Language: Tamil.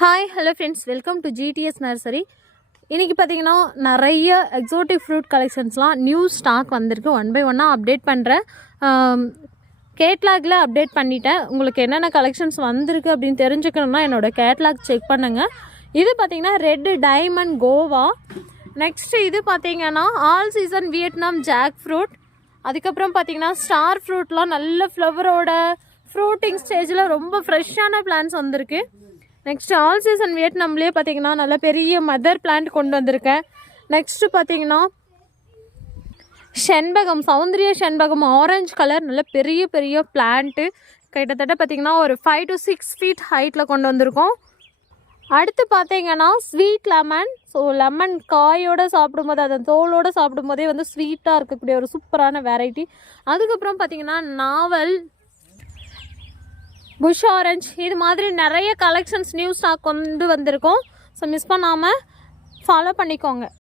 Hi hello friends welcome to GDS nursery இன்றைக்கி பார்த்தீங்கன்னா நிறைய எக்ஸோட்டிக் ஃப்ரூட் கலெக்ஷன்ஸ்லாம் நியூ ஸ்டாக் வந்திருக்கு. ஒன் பை ஒன்னாக அப்டேட் பண்ணுறேன் கேட்லாகில் அப்டேட் பண்ணிட்டேன். உங்களுக்கு என்னென்ன கலெக்ஷன்ஸ் வந்திருக்கு அப்படின்னு தெரிஞ்சுக்கணும்னா என்னோடய கேட்லாக் செக் பண்ணுங்கள் இது பார்த்திங்கன்னா ரெட் டைமண்ட் கோவா நெக்ஸ்ட்டு இது பார்த்தீங்கன்னா all season Vietnam jack fruit அதுக்கப்புறம் பார்த்தீங்கன்னா ஸ்டார் ஃப்ரூட்லாம் நல்ல ஃப்ளவரோட ஃப்ரூட்டிங் ஸ்டேஜில் ரொம்ப ஃப்ரெஷ்ஷான பிளான்ஸ் வந்திருக்கு. நெக்ஸ்ட் ஆல் சீசன் வியட்நாம்லேயே பார்த்தீங்கன்னா நல்ல பெரிய மதர் பிளான்ட் கொண்டு வந்திருக்கேன். நெக்ஸ்ட்டு பார்த்தீங்கன்னா செண்பகம் சௌந்தரிய செண்பகம் ஆரஞ்சு கலர் நல்ல பெரிய பெரிய பிளான்ட்டு கிட்டத்தட்ட பார்த்தீங்கன்னா ஒரு ஃபைவ் டு சிக்ஸ் ஃபீட் ஹைட்டில் கொண்டு வந்திருக்கோம். அடுத்து பார்த்தீங்கன்னா ஸ்வீட் லெமன் ஸோ லெமன் காயோடு சாப்பிடும்போது அதன் தோலோடு சாப்பிடும்போதே வந்து ஸ்வீட்டாக இருக்கக்கூடிய ஒரு சூப்பரான வெரைட்டி அதுக்கப்புறம் பார்த்தீங்கன்னா நாவல் புஷ் ஆரஞ்ச் இது மாதிரி நிறைய கலெக்ஷன்ஸ் நியூ ஸ்டாக் கொண்டு வந்திருக்கோம். ஸோ மிஸ் பண்ணாமல் ஃபாலோ பண்ணிக்கோங்க.